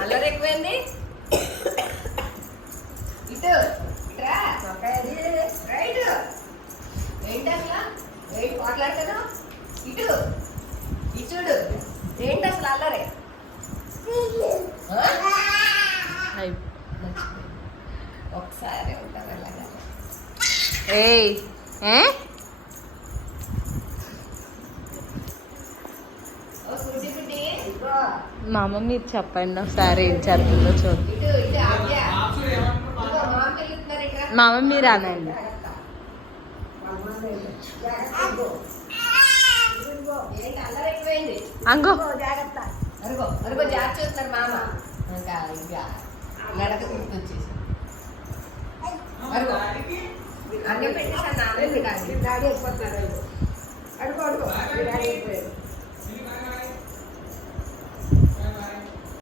అల్లరి ఎక్కువైంది. ఇటు రైట్ ఏంటి అసలు ఏంటి మాట్లాడతాను. ఇటు చూడు ఏంటి అసలు అల్లరే. ఒకసారి ఉంటారు అలాగా. మా అమ్మ మీరు చెప్పండి ఒకసారి ఏం చేస్తుందో చూద్దాం. మా అమ్మ మీరు అనండి. అంగో జాగ్రత్త చూస్తున్నారు మామ. ఇంకా ఇంకా నడక గుర్తొచ్చేసి అన్నీ పెట్టేసాను. నాన్న డాడీ అయిపోతున్నారు.